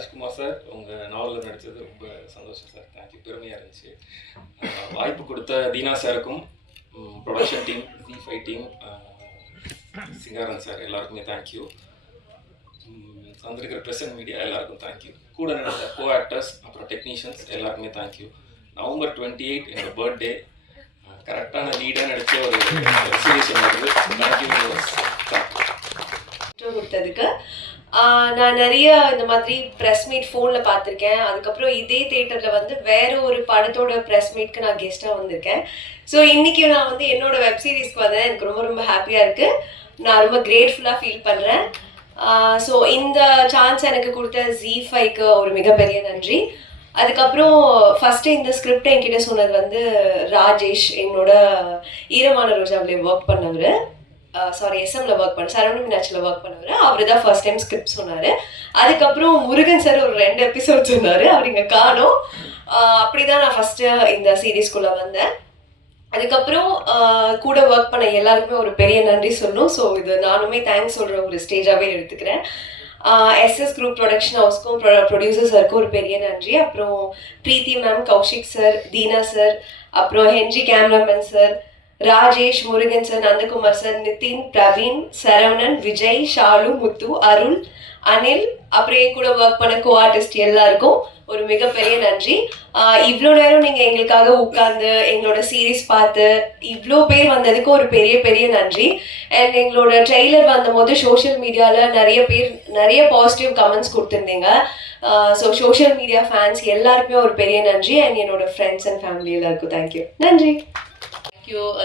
Rajkumar sir உங்கள் நாவலில் நடித்தது ரொம்ப சந்தோஷம் சார். தேங்க்யூ, பெருமையாக இருந்துச்சு. வாய்ப்பு கொடுத்த தீனா சாருக்கும், production team, Z5 team, Singaran sir எல்லாருக்குமே தேங்க்யூ. வந்திருக்கிற ப்ரெசன்ட் மீடியா எல்லாருக்கும் தேங்க்யூ. கூட நடந்த கோ ஆக்டர்ஸ் அப்புறம் டெக்னீஷியன்ஸ் எல்லாருக்குமே தேங்க்யூ. November 28 என்னோட பர்த்டே, கரெக்டான லீடாக நடித்த ஒரு சீரியஸ் வருது. தேங்க்யூ கொடுத்ததுக்கு. நான் நிறைய இந்த மாதிரி ப்ரெஸ் மீட் ஃபோனில் பார்த்துருக்கேன். அதுக்கப்புறம் இதே தேட்டரில் வந்து வேறு ஒரு படத்தோட ப்ரெஸ் மீட்க்கு நான் கெஸ்ட்டாக வந்திருக்கேன். ஸோ இன்றைக்கி நான் வந்து என்னோடய வெப் சீரிஸ்க்கு வந்தேன். எனக்கு ரொம்ப ரொம்ப ஹாப்பியாக இருக்குது. நான் ரொம்ப கிரேட்ஃபுல்லாக ஃபீல் பண்ணுறேன். ஸோ இந்த சான்ஸ் எனக்கு கொடுத்த Z5க்கு ஒரு மிகப்பெரிய நன்றி. அதுக்கப்புறம் ஃபஸ்ட்டு இந்த ஸ்கிரிப்டை என்கிட்ட சொன்னது வந்து ராஜேஷ், என்னோட ஈரமான ரோஜாவில் ஒர்க் பண்ணவர். எஸ்எம்ல ஒர்க் பண்ண சரவணன் மீனாட்சியில் ஒர்க் பண்ணவர். அவர் தான் ஃபர்ஸ்ட் டைம் ஸ்கிரிப்ட் சொன்னார். அதுக்கப்புறம் முருகன் சார் ஒரு 2 எபிசோட் சொன்னார். அவர் இங்கே காணோம். அப்படி தான் நான் ஃபஸ்ட்டு இந்த சீரீஸ்குள்ளே வந்தேன். அதுக்கப்புறம் கூட ஒர்க் பண்ண எல்லாருக்குமே ஒரு பெரிய நன்றி சொல்லணும். ஸோ இது நானுமே தேங்க்ஸ் சொல்கிற ஒரு ஸ்டேஜாகவே எடுத்துக்கிறேன். SS குரூப் ப்ரொடக்ஷன் ஹவுஸ்க்கும் ப்ரொடியூசர் சாருக்கும் ஒரு பெரிய நன்றி. அப்புறம் Preethi ma'am, Kaushik sir, Dheena sir, அப்புறம் Henry cameraman sir, Rajesh, Murugan sir, Nandakumar sir, Nithin, Praveen, Saravanan, Vijay, Shalu, Muthu, Arul, Anil, அப்புறம் என் கூட ஒர்க் பண்ண கோ ஆர்டிஸ்ட் எல்லாருக்கும் ஒரு மிகப்பெரிய நன்றி. இவ்வளோ நேரம் நீங்கள் எங்களுக்காக உட்காந்து எங்களோட சீரீஸ் பார்த்து இவ்வளோ பேர் வந்ததுக்கு ஒரு பெரிய பெரிய நன்றி. அண்ட் எங்களோட ட்ரெய்லர் வந்தபோது சோஷியல் மீடியாவில் நிறைய பேர் நிறைய பாசிட்டிவ் கமெண்ட்ஸ் கொடுத்துருந்தீங்க. ஸோ சோஷியல் மீடியா ஃபேன்ஸ் எல்லாருக்குமே ஒரு பெரிய நன்றி. அண்ட் என்னோட ஃப்ரெண்ட்ஸ் அண்ட் ஃபேமிலி எல்லாருக்கும் தேங்க்யூ. நன்றி.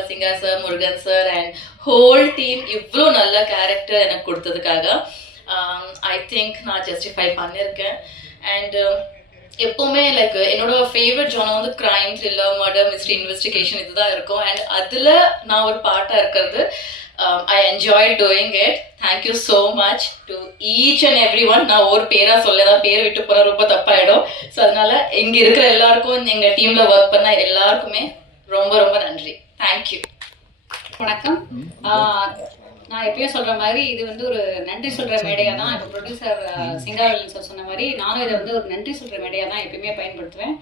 Singa sir, Murugan sir and whole team இவ்வளோ நல்ல கேரக்டர் எனக்கு கொடுத்ததுக்காக ஐ திங்க் நான் ஜஸ்டிஃபை பண்ணியிருக்கேன். அண்ட் எப்போவுமே லைக் என்னோட ஃபேவரட் ஜானர் வந்து crime, thriller, murder, mystery, investigation இதுதான் இருக்கும். அண்ட் அதில் நான் ஒரு பார்ட்டாக இருக்கிறது I enjoy doing it. Thank you so much to each and every one. நான் ஒரு பேராக சொல்லதான், பேர் விட்டு போகிற ரொம்ப தப்பாயிடும். ஸோ அதனால இங்கே இருக்கிற எல்லாருக்கும், எங்கள் டீமில் ஒர்க் பண்ண எல்லாருக்குமே ரொம்ப ரொம்ப நன்றி. தேங்க்யூ. வணக்கம். நான் எப்பயும் சொல்கிற மாதிரி இது வந்து ஒரு நன்றி சொல்கிற மேடையாக தான். இப்போ ப்ரொடியூசர் சிங்காரவேலன் சார் சொன்ன மாதிரி நானும் இதை வந்து ஒரு நன்றி சொல்கிற மேடையாக தான் எப்பயுமே பயன்படுத்துவேன்.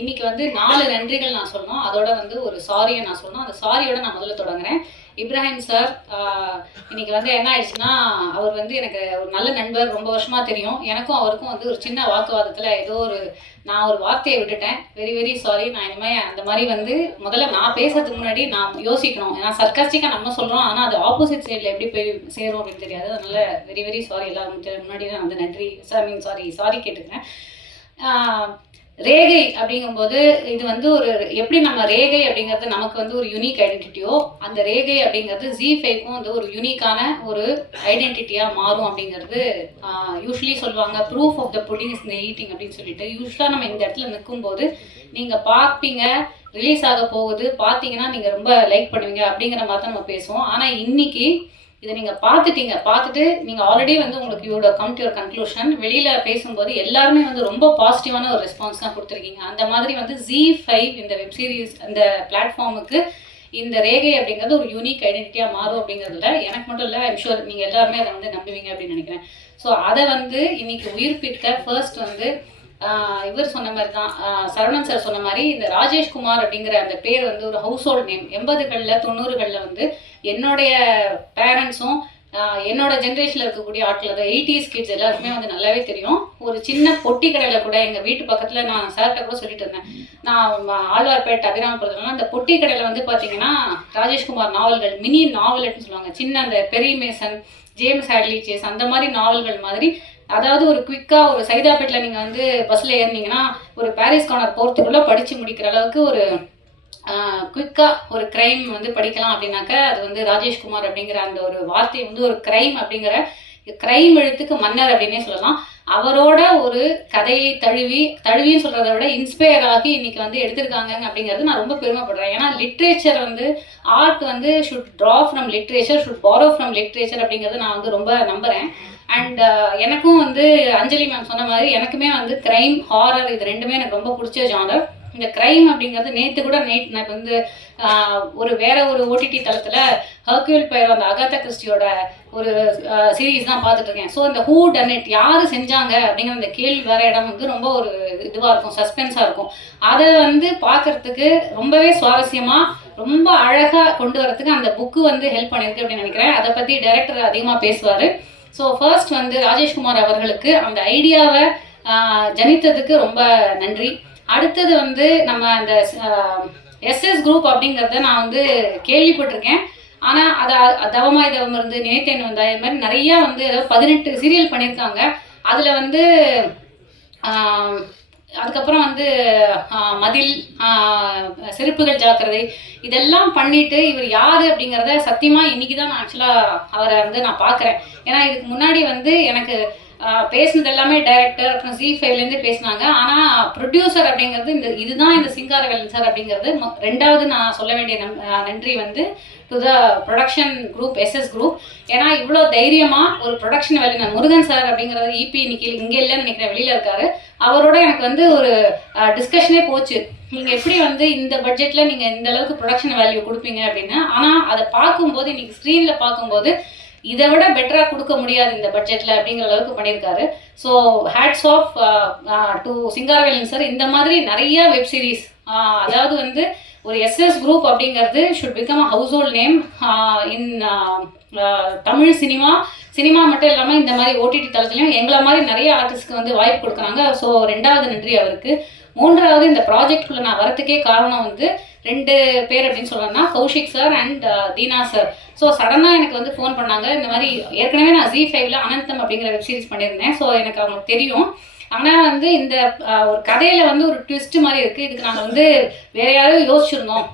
இன்றைக்கி வந்து 4 நன்றிகள் நான் சொல்லணும். அதோட வந்து ஒரு சாரியை நான் சொல்லணும். அந்த சாரியோட நான் முதல்ல தொடங்குறேன். இப்ராஹிம் சார் இன்னைக்கு வந்து என்ன ஆயிடுச்சுன்னா, அவர் வந்து எனக்கு ஒரு நல்ல நண்பர், ரொம்ப வருஷமாக தெரியும். எனக்கும் அவருக்கும் வந்து ஒரு சின்ன வாக்குவாதத்தில் ஏதோ நான் ஒரு வார்த்தையை விட்டுட்டேன். Very very sorry. நான் இனிமேல் அந்த மாதிரி வந்து முதல்ல நான் பேசுறதுக்கு முன்னாடி நான் யோசிக்கணும். ஏன்னா சர்க்காஸ்டிக்காக நம்ம சொல்கிறோம், ஆனால் அது ஆப்போசிட் சைடில் எப்படி போய் சேரும் அப்படின்னு தெரியாது. அதனால வெரி வெரி சாரி. எல்லாரும் முன்னாடி நான் வந்து நன்றி சாரி கேட்டுக்கிறேன். ரேகை அப்படிங்கும்போது இது வந்து ஒரு எப்படி நம்ம ரேகை அப்படிங்கிறது நமக்கு வந்து ஒரு யூனிக் ஐடென்டிட்டியோ, அந்த ரேகை அப்படிங்கிறது Z5க்கும் வந்து ஒரு யூனிக்கான ஒரு ஐடென்டிட்டியாக மாறும் அப்படிங்கிறது யூஸ்வலி சொல்லுவாங்க. Proof of the pudding is in the eating அப்படின்னு சொல்லிட்டு யூஸ்வலாக நம்ம இந்த இடத்துல நிற்கும்போது நீங்கள் பார்ப்பீங்க, ரிலீஸ் ஆக போகுது, பார்த்தீங்கன்னா நீங்கள் ரொம்ப லைக் பண்ணுவீங்க அப்படிங்கிற மாதிரி தான் நம்ம பேசுவோம். ஆனால் இன்னைக்கு இதை நீங்கள் பார்த்துட்டு நீங்கள் ஆல்ரெடி வந்து உங்களுக்கு யூட கம் டு யுவர் கன்க்ளூஷன். வெளியில் பேசும்போது எல்லாருமே வந்து ரொம்ப பாசிட்டிவான ஒரு ரெஸ்பான்ஸ் தான் கொடுத்துருக்கீங்க. அந்த மாதிரி வந்து Z5 இந்த வெப் சீரிஸ் அந்த பிளாட்ஃபார்முக்கு இந்த ரேகை அப்படிங்கிறது ஒரு யூனிக் ஐடென்டிட்டியாக மாறும் அப்படிங்கிறதுல எனக்கு மட்டும் இல்லை, ஐம் ஷூர் நீங்கள் எல்லாருமே அதை வந்து நம்புவீங்க அப்படின்னு நினைக்கிறேன். ஸோ அதை வந்து இன்னைக்கு உயிர்ப்பிக்க ஃபர்ஸ்ட் வந்து இவர் சொன்ன மாதிரி தான், சரவணன் சார் சொன்ன மாதிரி இந்த ராஜேஷ்குமார் அப்படிங்கிற அந்த பேர் வந்து ஒரு ஹவுஸ் ஹோல்ட் நேம். 80களில் 90களில் வந்து என்னுடைய பேரண்ட்ஸும் என்னோட ஜென்ரேஷனில் இருக்கக்கூடிய ஆட்கள், அதாவது 80s கிட்ஸ் எல்லாருக்குமே வந்து நல்லாவே தெரியும். ஒரு சின்ன பொட்டி கடையில் கூட எங்கள் வீட்டு பக்கத்தில் நான் சார்கிட்ட கூட சொல்லிட்டு இருந்தேன், நான் ஆழ்வார்பேட்டை அபிராமபுரத்துலாம் அந்த பொட்டி கடையில் வந்து பார்த்தீங்கன்னா ராஜேஷ்குமார் நாவல்கள், மினி நாவல்னு சொல்லுவாங்க, சின்ன அந்த பெரி மேசன், ஜேம்ஸ் ஹேட்லி சேஸ் அந்த மாதிரி நாவல்கள் மாதிரி. அதாவது ஒரு குயிக்காக ஒரு சைதாப்பேட்டில் நீங்கள் வந்து பஸ்ஸில் ஏறினீங்கன்னா ஒரு பாரிஸ் கார்னர் போகிறதுக்குள்ளே படித்து முடிக்கிற அளவுக்கு ஒரு குயிக்காக ஒரு க்ரைம் வந்து படிக்கலாம் அப்படின்னாக்க அது வந்து ராஜேஷ்குமார் அப்படிங்கிற அந்த ஒரு வார்த்தை வந்து ஒரு க்ரைம் அப்படிங்கிற க்ரைம் எழுத்துக்கு மன்னர் அப்படின்னே சொல்லலாம். அவரோட ஒரு கதையை தழுவின்னு சொல்கிறத விட இன்ஸ்பயர் ஆகி இன்னைக்கு வந்து எடுத்திருக்காங்க அப்படிங்கிறது நான் ரொம்ப பெருமைப்படுறேன். ஏன்னா லிட்ரேச்சர் வந்து ஆர்ட் வந்து should draw from literature, should borrow from literature அப்படிங்கிறது நான் வந்து ரொம்ப நம்புகிறேன். அண்ட் எனக்கும் வந்து அஞ்சலி மேம் சொன்ன மாதிரி எனக்குமே வந்து க்ரைம், ஹாரர் இது ரெண்டுமே எனக்கு ரொம்ப பிடிச்ச ஜானர். இந்த க்ரைம் அப்படிங்கிறது நேற்று கூட நான் இப்போ வந்து ஒரு வேற ஒரு ஓடிடி தளத்தில் ஹர்க்யூல் பைரோ அந்த அகாதா கிறிஸ்டியோட ஒரு சீரீஸ் தான் பார்த்துட்டு இருக்கேன். ஸோ இந்த ஹூ டன் இட், யார் செஞ்சாங்க அப்படிங்கிற அந்த கேள்வி வர இடம் வந்து ரொம்ப ஒரு இதுவாக இருக்கும், சஸ்பென்ஸாக இருக்கும். அதை வந்து பார்க்கறதுக்கு ரொம்பவே சுவாரஸ்யமாக ரொம்ப அழகாக கொண்டு வரதுக்கு அந்த புக்கு வந்து ஹெல்ப் பண்ணியிருக்கு அப்படின்னு நினைக்கிறேன். அதை பற்றி டைரக்டர் அதிகமாக பேசுவார். ஸோ ஃபர்ஸ்ட் வந்து ராஜேஷ்குமார் அவர்களுக்கு அந்த ஐடியாவை ஜனித்ததுக்கு ரொம்ப நன்றி. அடுத்தது வந்து நம்ம அந்த எஸ்எஸ் குரூப் அப்படிங்கிறத நான் வந்து கேள்விப்பட்டிருக்கேன். ஆனால் அதை தவமாய் தவம் இருந்து நினைத்தேன் வந்தா இது மாதிரி நிறையா வந்து ஏதாவது 18 சீரியல் பண்ணியிருக்காங்க. அதில் வந்து அதுக்கப்புறம் வந்து மதில், செருப்புகள் ஜாக்கிரதை, இதெல்லாம் பண்ணிட்டு இவர் யார் அப்படிங்கிறத சத்தியமாக இன்றைக்கி தான் நான் ஆக்சுவலாக அவரை வந்து நான் பார்க்குறேன். ஏன்னா இதுக்கு முன்னாடி வந்து எனக்கு பேசினது எல்லாமே டைரக்டர் அப்புறம் Z5லேருந்து பேசினாங்க. ஆனால் ப்ரொடியூசர் அப்படிங்கிறது இதுதான் இந்த சிங்காரவேலன் சார் அப்படிங்கிறது. ரெண்டாவது நான் சொல்ல வேண்டிய நன்றி வந்து to the production group, SS group. ஏன்னா இவ்வளோ தைரியமாக ஒரு ப்ரொடக்ஷன் வேலை முருகன் சார் அப்படிங்கிறது இபி இன்னைக்கு இங்கே இல்லைன்னு நினைக்கிறேன், வெளியில் இருக்காரு. அவரோட எனக்கு வந்து ஒரு டிஸ்கஷனே போச்சு, நீங்கள் எப்படி வந்து இந்த பட்ஜெட்டில் நீங்கள் இந்த அளவுக்கு ப்ரொடக்ஷன் வேல்யூ கொடுப்பீங்க அப்படின்னு. ஆனால் அதை பார்க்கும்போது இன்னைக்கு ஸ்க்ரீனில் பார்க்கும்போது இதை விட பெட்டராக கொடுக்க முடியாது இந்த பட்ஜெட்டில் அப்படிங்கிற அளவுக்கு பண்ணியிருக்காரு. So hats off to Singaravelan sir. இந்த மாதிரி நிறைய வெப் சீரிஸ், அதாவது வந்து ஒரு எஸ்எஸ் குரூப் அப்படிங்கிறது should become a household name in Tamil cinema மட்டும் இல்லாமல் இந்த மாதிரி ஓடிடி தளத்துலையும் எங்களை மாதிரி நிறைய ஆர்டிஸ்ட்க்கு வந்து வாய்ப்பு கொடுக்குறாங்க. ஸோ ரெண்டாவது நன்றி அவருக்கு. மூன்றாவது, இந்த ப்ராஜெக்ட்குள்ளே நான் வரத்துக்கே காரணம் வந்து 2 பேர் அப்படின்னு சொல்லணும்னா Kaushik sir and Deena sir. So சடனாக எனக்கு வந்து ஃபோன் பண்ணாங்க. இந்த மாதிரி ஏற்கனவே நான் Z5ல அனந்தம் அப்படிங்கிற வெப் சீரிஸ் பண்ணியிருந்தேன். ஸோ எனக்கு அவங்களுக்கு தெரியும். ஆனால் வந்து இந்த ஒரு கதையில் வந்து ஒரு ட்விஸ்ட் மாதிரி இருக்குது. இதுக்கு நாங்கள் வந்து வேற யாரும் யோசிச்சிருந்தோம்,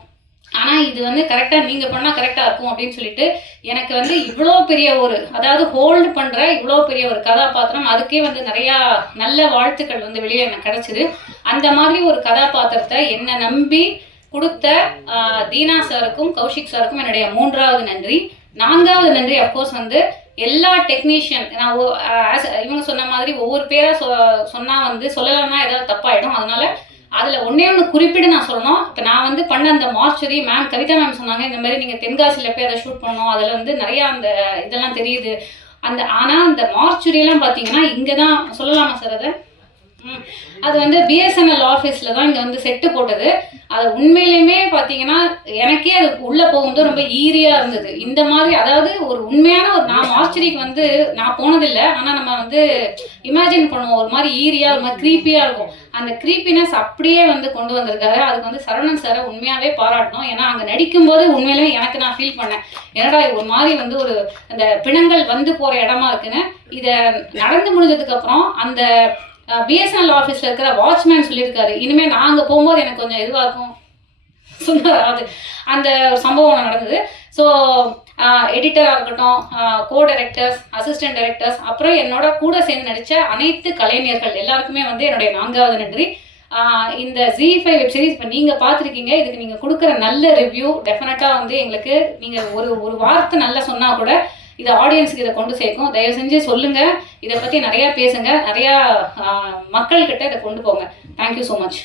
ஆனால் இது வந்து கரெக்டாக நீங்கள் பண்ணால் கரெக்டாக இருக்கும் அப்படின்னு சொல்லிட்டு எனக்கு வந்து இவ்வளோ பெரிய ஒரு, அதாவது ஹோல்டு பண்ணுற இவ்வளோ பெரிய ஒரு கதாபாத்திரம், அதுக்கே வந்து நிறையா நல்ல வாழ்த்துக்கள் வந்து வெளியில் எனக்கு கிடச்சிது. அந்த மாதிரி ஒரு கதாபாத்திரத்தை என்னை நம்பி கொடுத்த தீனா சாருக்கும் கௌஷிக் சாருக்கும் என்னுடைய 3வது நன்றி. 4வது நன்றி அஃப்கோர்ஸ் வந்து எல்லா டெக்னீஷியன். நான் இவங்க சொன்ன மாதிரி ஒவ்வொரு பேராக சொன்னால் வந்து சொல்லலைன்னா ஏதாவது தப்பாயிடும். அதனால அதில் ஒன்றே குறிப்பிட்டு நான் சொல்லணும். இப்போ நான் வந்து பண்ண அந்த மார்ச்சரி, மேம் கவிதா மேம் சொன்னாங்க இந்த மாதிரி நீங்கள் தென்காசியில் போய் அதை ஷூட் பண்ணோம், அதில் வந்து நிறையா அந்த இதெல்லாம் தெரியுது ஆனால் அந்த மார்ச்சரியெல்லாம் பார்த்தீங்கன்னா இங்கே தான் சொல்லலாமா சார் அதை? அது வந்து பிஎஸ்என்எல் ஆஃபீஸில் தான் இங்கே வந்து செட்டு போட்டது. அது உண்மையிலுமே பார்த்தீங்கன்னா எனக்கே அது உள்ளே போகும்போது ரொம்ப ஈரியாக இருந்தது. இந்த மாதிரி அதாவது ஒரு உண்மையான ஒரு, நான் மார்ச்சரிக்கு வந்து நான் போனதில்லை, ஆனால் நம்ம வந்து இமேஜின் பண்ணுவோம் ஒரு மாதிரி ஈரியாக ஒரு மாதிரி க்ரீப்பியாக இருக்கும். அந்த க்ரீப்பினஸ் அப்படியே வந்து கொண்டு வந்திருக்காரு. அதுக்கு வந்து சரவணன் சாரை உண்மையாகவே பாராட்டணும். ஏன்னா அங்கே நடிக்கும்போது உண்மையிலுமே எனக்கு நான் ஃபீல் பண்ணேன், என்னடா ஒரு மாதிரி வந்து ஒரு அந்த பிணங்கள் வந்து போகிற இடமா இருக்குன்னு. இதை நடந்து முடிஞ்சதுக்கப்புறம் அந்த பிஎஸ்என்எல் ஆஃபீஸில் இருக்கிற வாட்ச்மேன் சொல்லியிருக்காரு, இனிமேல் நான் அங்கே போகும்போது எனக்கு கொஞ்சம் இதுவாக இருக்கும் சொன்னார். அது அந்த சம்பவம் நடந்தது. ஸோ எடிட்டராக இருக்கட்டும், கோ டைரக்டர்ஸ், அசிஸ்டன்ட் டைரக்டர்ஸ், அப்புறம் என்னோட கூட சேர்ந்து நடித்த அனைத்து கலைஞர்கள் எல்லாருக்குமே வந்து என்னுடைய 4வது நன்றி. இந்த Z5 வெப் சீரிஸ் இப்போ நீங்கள் பார்த்துருக்கீங்க. இதுக்கு நீங்கள் கொடுக்குற நல்ல ரிவ்யூ டெஃபினட்டாக வந்து எங்களுக்கு நீங்கள் ஒரு வார்த்தை நல்லா சொன்னால் கூட இதை ஆடியன்ஸுக்கு இதை கொண்டு சேர்க்கும். தயவு செஞ்சு சொல்லுங்கள், இதை பற்றி நிறையா பேசுங்க, நிறையா மக்கள்கிட்ட இதை கொண்டு போங்க. Thank you so much.